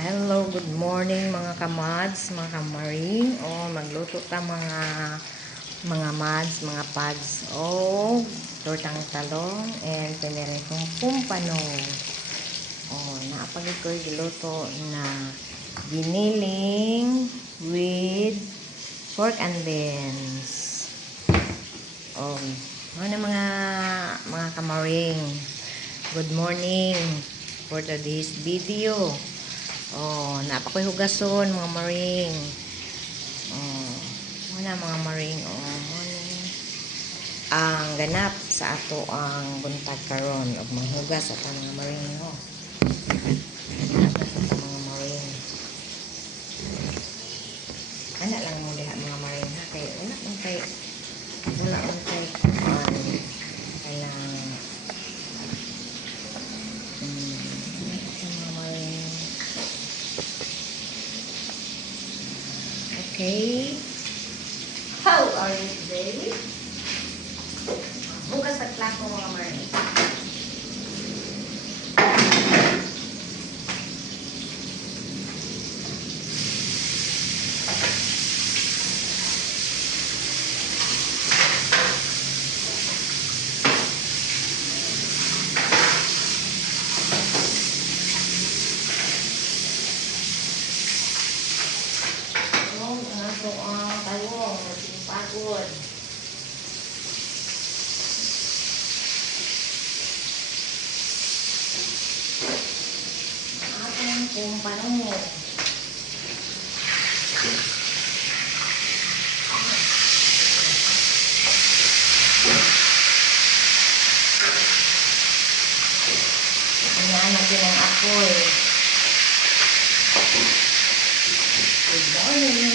Hello, good morning mga kamads, mga kamaring. Magluto ta mga mads, mga pads. Tortang talong and pinerekong pumpano. Naapagid ko giluto na giniling with pork and beans. Mga kamaring. Good morning for today's video. Napakoy hugason mga maring. Muna mga maring. Ang ganap sa ato ang buntag karon og manghugas sa mga maring. Hugas sa mga maring. Ana lang mo diha mga maring ha kay wala man kay kailang okay. How are you today? Hugas sa plato mga maring. Talong, pagod. Atong pumpano. Inaanap din ang apoy. Good morning.